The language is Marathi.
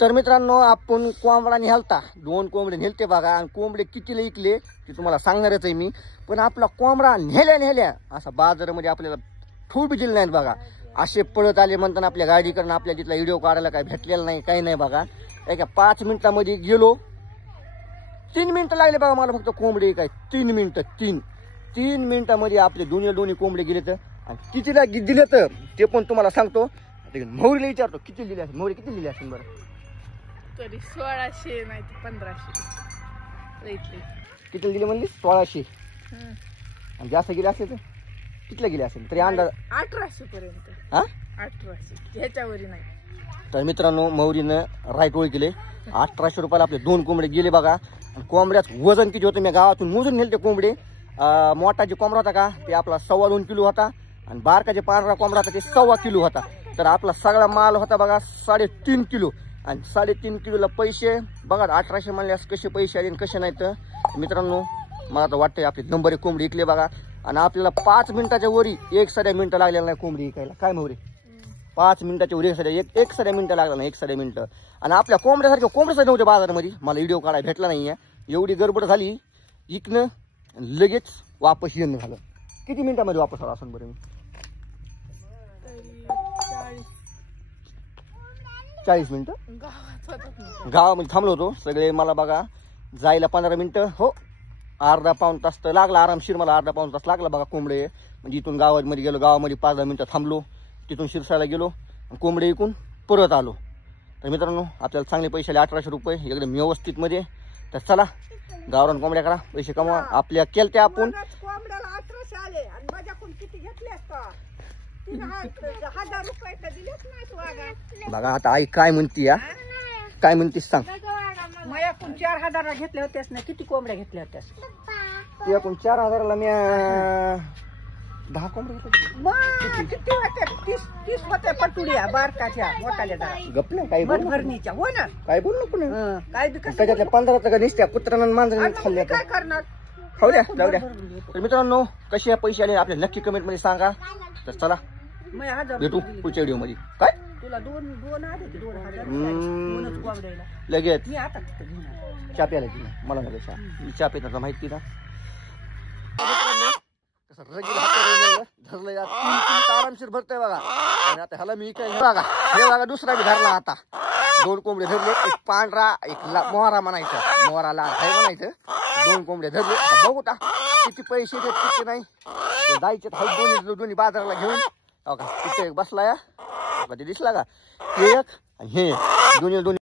तर मित्रांनो आपण कोंबडा नेलता, 2 कोंबडे नेलते बघा. आणि कोंबडे कितीला विकले ते तुम्हाला सांगणारच आहे मी. पण आपला कोंबडा नेल्या असा बाजारामध्ये आपल्याला ठू बी दिलं नाही बघा. असे पळत आले म्हणताना आपल्या गाडीकडनं आपल्या तिथला व्हिडिओ काढायला काय भेटलेला नाही, काही नाही बघा. एका 5 मिनिटामध्ये गेलो. 3 मिनिटं लागले बघा मला फक्त कोंबडे काय. 3 मिनिटामध्ये आपले दोन्ही कोंबडे गेले. तर आणि कितीला दिले तर ते पण तुम्हाला सांगतो. मोहरीला विचारतो किती दिले असेल. मोहरी किती दिली असेल बरं? तरी 1600 नाही 1500. किती दिले म्हणली? 1600. आणि जास्त गेले असेल तर कितीला गेले असेल तरी अंदाज? 1800 पर्यंत. हा 1800 ह्याच्यावरी नाही. तर मित्रांनो मोहरीनं राईट ओळ केले. 1800 रुपयाला आपले 2 कोंबडे गेले बघा. आणि कोंबड्यात वजन किती होतं मी गावातून मोजून नेले ते कोंबडे. मोठा जे कोंबडा होता का ते आपला 2.25 किलो होता. आणि बारका जे पांढरा कोंबडा होता ते 1.25 किलो होता. तर आपला सगळा माल होता बघा 3.5 किलो. आणि 3.5 किलोला पैसे बघा 1800 म्हणल्यास कसे पैसे आले कसे नाही. तर मित्रांनो मला तर वाटतंय आपले नंबर 1 कोंबडी इकले बघा. आणि आपल्याला 5 मिनिटाच्या वरी 1 मिनिटं लागलेला नाही कोंबडी इकायला. काय मोहरी 5 मिनिटाच्या वरी 1 मिनिटं लागला नाही. 1 मिनिटं. आणि आपल्या कोंबड्यासारख्या कोंबड्याच नव्हते बाजारामध्ये. मला व्हिडिओ काढायला भेटला नाहीये. एवढी गडबड झाली इकणं लगेच वापस येणं झालं. किती मिनिटामध्ये वापस आला असं बरं? 40 मिनिटं गावामध्ये थांबलो होतो. सगळे मला बघा जायला 15 मिनिटं हो अर्धा पाऊण तास तर लागला आरामशीर. मला अर्धा पाऊण तास लागला बघा कोंबडे. म्हणजे इथून गावामध्ये गेलो. गावामध्ये 5-10 मिनिटं थांबलो. तिथून शिरसायला गेलो. कोंबडे विकून परत आलो. तर मित्रांनो आपल्याला चांगले पैसे आले 1800 रुपये एकदम व्यवस्थित मध्ये. तर चला गावरान कोंबड्या करा पैसे कमवा. आपल्या केलत्या आपण कोंबड्याला 1800 आले आणि माझ्याकडून किती घेतले असता? 1000 रुपये तर दिलेच नाही. बघा आता आई काय म्हणती या काय म्हणतीस सांग. माझ्याकडून 4000 घेतले होतेस ना. किती कोंबड्या घेतल्या होत्यास? तुझ्याकडून 4000ला मी 10 कोंबड्या घेतल्या. मग किती होते? 30 होते पटुड्या बारकाच्या मोठाल्या दहा. गपल्या काही भरणीच्या. हो ना काय बोल नको ना. काय बी कसं त्याच्यातल्या 15 तर निसत्या कुत्र्यानं मांजरानं खाल्ल्या. काय करणार? खाऊ द्या जाऊ द्या. तर मित्रांनो कसे पैसे आले आपल्या नक्की कमेंट मध्ये सांगा. तर चला मग 1000 भेटू पुढच्या व्हिडिओ मध्ये. काय तुला 2 आले की 2000 म्हणून कोंबड्याला लगेच मी आता तिथं घेऊन आलो. चहा प्यायला गेली मला नको चहा. मी चहा पिता माहिती ना कसं रगील हातावर धरलं या 3 किलो आरामशीर भरतंय बघा. आणि आता ह्याला मी काय बघा हे बघा दुसरा बी धरला. आता 2 कोंबडे धरले. एक पांढरा एक मोहरा म्हणायचं. मोहराला आहे म्हणायचं. 2 कोंबडे धरले. आता बघू का किती पैसे देत किती नाही. जायचे दोन्ही बाजाराला घेऊन हो का. तिथे एक बसला या ते दिसला का. एक आणि हे दोन्ही